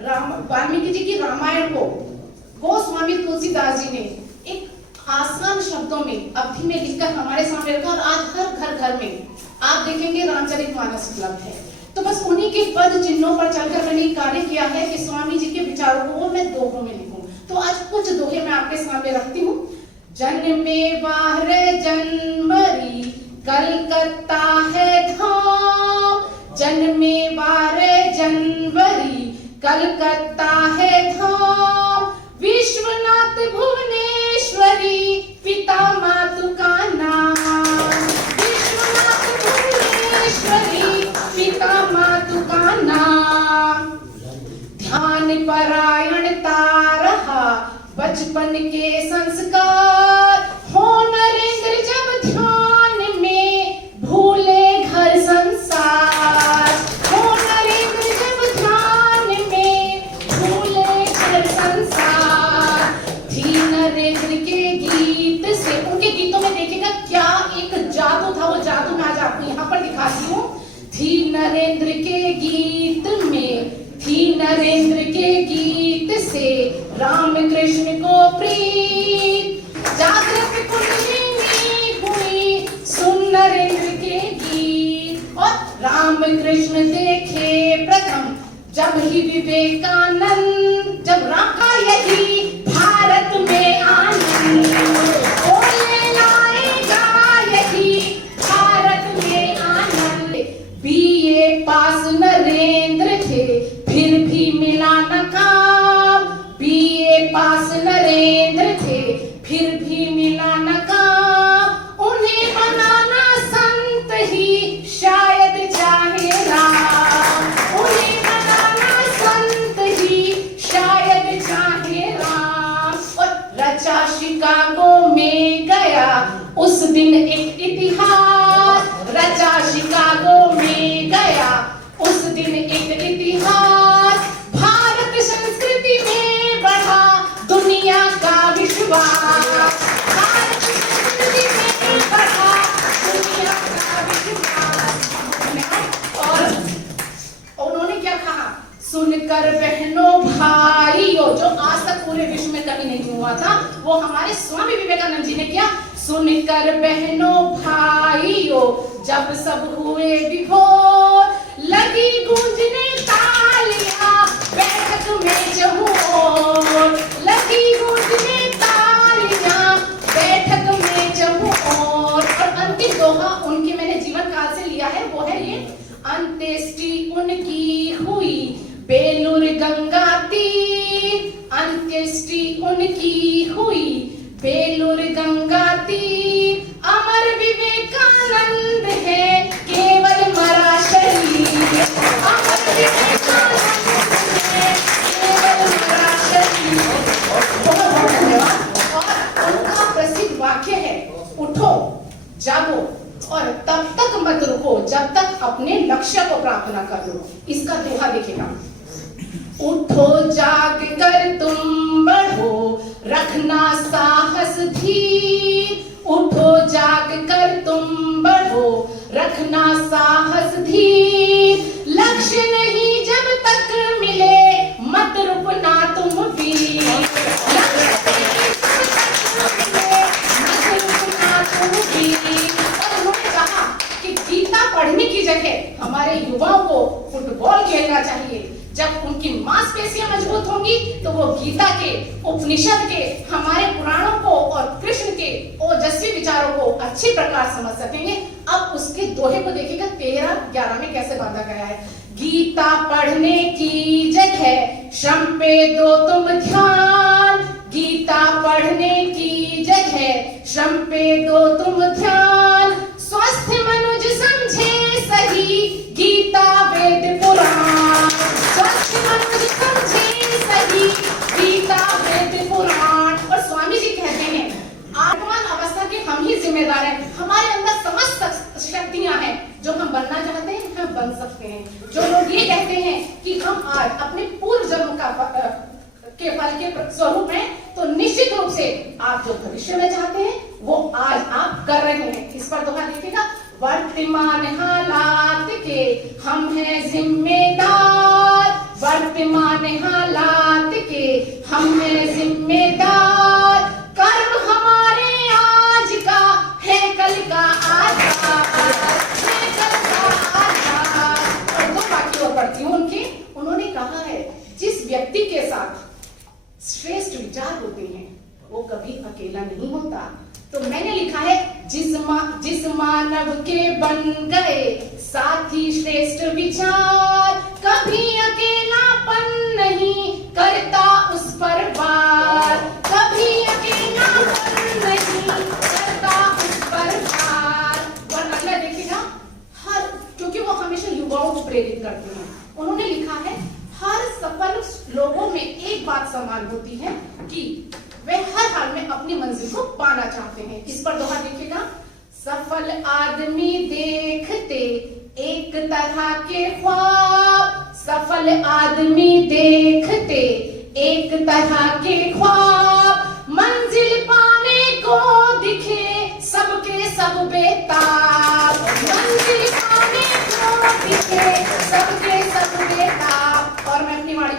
वाल्मीकि जी की रामायण को गोस्वामी तुलसीदास जी ने एक आसान शब्दों में अवधि में लिखकर हमारे सामने रखा और आज हर घर में आप देखेंगे रामचरितमानस उपलब्ध है। तो बस उन्हीं के पद चिन्हों पर चलकर मैंने कार्य किया है कि स्वामी जी के विचारों को मैं दोहों में लिखूं। तो आज कुछ दोहे मैं आपके सामने रखती हूँ। जन्मे बाहर जनवरी कलकत्ता है धाम, जन्मे 12 जनवरी कलकत्ता है धाम, विश्वनाथ भुवनेश्वरी पिता मातु का नाम, विश्वनाथ भुवनेश्वरी पिता मातु का नाम। ध्यान परायणता रहा बचपन के संस्कार, हो नरेंद्र जब ध्यान में भूले घर संसार, हो नरेंद्र जब ध्यान में भूले घर संसार। थी नरेंद्र के गीत से, उनके गीतों में देखिएगा क्या एक जादू था, वो जादू मैं आज आपको यहाँ पर दिखाती हूँ। थी नरेंद्र के गीत में, थी नरेंद्र के गीत से राम कृष्ण को प्रीत, जागृत कुंडली में हुई सुन नरेंद्र के गीत। और राम कृष्ण देखे प्रथम जब ही विवेकानंद, जब राम का यही भारत में आनंद, बोले लाएगा यही भारत में आनंद। बीए पास नरेंद्र थे फिर भी मिला न काम, बीए पास नरेंद्र थे फिर भी मिला न काम। उन्हें बनाना संत ही शायद चाहे राम, उन्हें बनाना संत ही शायद चाहे राम। और रचा शिकागो में गया उस दिन एक इतिहास, रचा शिकागो में गया उस दिन एक इतिहास। भारत संस्कृति में बढ़ा दुनिया का विश्वास, भारत संस्कृति में बढ़ा दुनिया का विश्वास। और उन्होंने क्या कहा, सुनकर बहनों भाइयों, जो आज तक पूरे विश्व में कभी नहीं हुआ था, वो हमारे स्वामी विवेकानंद जी ने क्या, सुनकर बहनों भाइयों जब सब हुए विभोर, लगी गूंजने तालियां बैठक में चहुओर, लगी गूंजने तालियां बैठक में चहुओर। और अंतिम दोहा उनके मैंने जीवन काल से लिया है, वो है ये, अंत्येष्टि उनकी हुई बेलूर गंगा तीर, अंत्येष्टि उनकी हुई बेलूर गंगा तीर। अमर विवेकानंद है केवल मरा शरीर, अमर विवेकानंद है केवल मरा शरीर। बहुत बहुत धन्यवाद। और उनका प्रसिद्ध वाक्य है, उठो जागो और तब तक मत रुको जब तक अपने लक्ष्य को प्राप्त न कर लो। इसका दोहा देखिएगा, उठो जाग कर तुम बढ़ो रखना साहस धीर, उठो जाग कर तुम बढ़ो रखना साहस धीर। लक्ष्य नहीं जब तक मिले मत रुकना तुम वीर, लक्ष्य नहीं जब तक मिले मत रुकना तुम वीर। और उन्होंने कहा कि गीता पढ़ने की जगह हमारे युवाओं को फुटबॉल खेलना चाहिए। जब उनकी मांसपेशियां मजबूत होंगी तो वो गीता के, उपनिषद के, हमारे पुराणों को और कृष्ण के ओजस्वी विचारों को अच्छी प्रकार समझ सकेंगे। अब उसके दोहे को देखिएगा 13-11 में कैसे बांधा गया है। गीता पढ़ने की जगह श्रम पे दो तुम ध्यान, गीता पढ़ने की जगह श्रम पे दो तुम ध्यान। स्वस्थ मनुज समझे सही गीता वेद पुराण, स्वस्थ मनुज समझे सही गीता वेद पुराण। और स्वामी जी कहते हैं आत्मान अवस्था के हम ही जिम्मेदार हैं, हमारे अंदर समस्त शक्तियां हैं, जो हम बनना चाहते हैं हम बन सकते हैं। जो लोग ये कहते हैं कि हम आज अपने पूर्व जन्म के फल के स्वरूप हैं, तो निश्चित रूप से आप जो भविष्य में चाहते हैं वो आज आप कर रहे हैं। इस पर दोहा देखिएगा, वर्तमान हालात के हम हैं जिम्मेदार, वर्तमान हालात के हम हैं जिम्मेदार, कर्म हमारे आज का है कल का आधार, है कल का आधार। और दो वाक्य और पढ़ती हूँ उनके। उन्होंने कहा है जिस व्यक्ति के साथ श्रेष्ठ विचार होते हैं वो कभी अकेला नहीं होता। तो मैंने लिखा है जिस मानव के बन गए साथी श्रेष्ठ विचार, कभी अकेलापन नहीं करता उस पर वार, कभी अकेलापन नहीं करता उस पर वार। और अगला देखिएगा, हर, क्योंकि वो हमेशा युवाओं को प्रेरित करते हैं, उन्होंने लिखा है हर सफल लोगों में एक बात समान होती है कि वे हर हाल में अपनी मंजिल को पाना चाहते हैं। इस पर दोहा देखिएगा, सफल आदमी देखते एक तरह के ख्वाब, सफल आदमी देखते एक तरह के ख्वाब, मंजिल पाने को दिखे सबके सब बेताब,